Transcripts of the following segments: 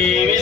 Believe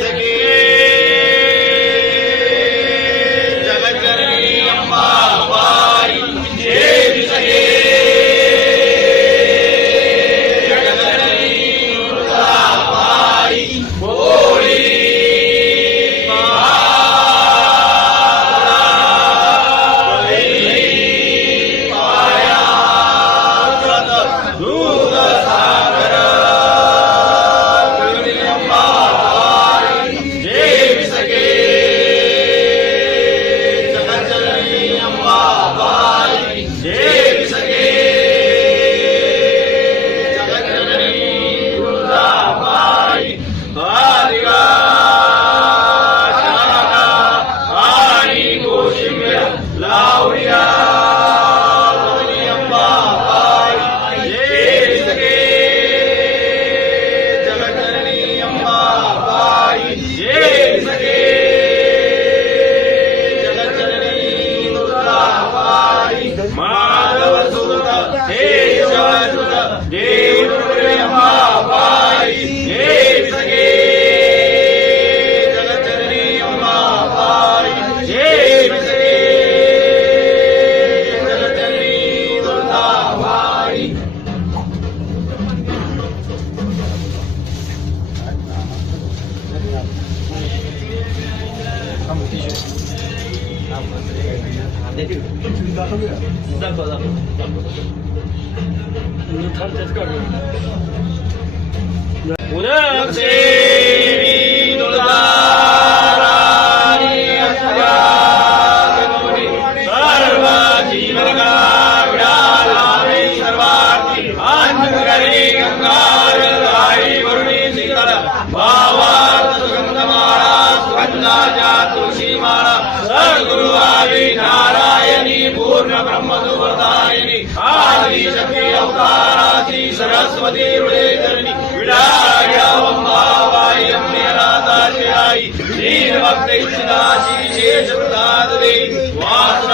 देखियो देखो देखो देखो उधर से പാർവതി സരസ്വതിയുടെ ശ്രീ ഭക്തി ശ്രീ ശേഷ പ്രസാദേ വാസ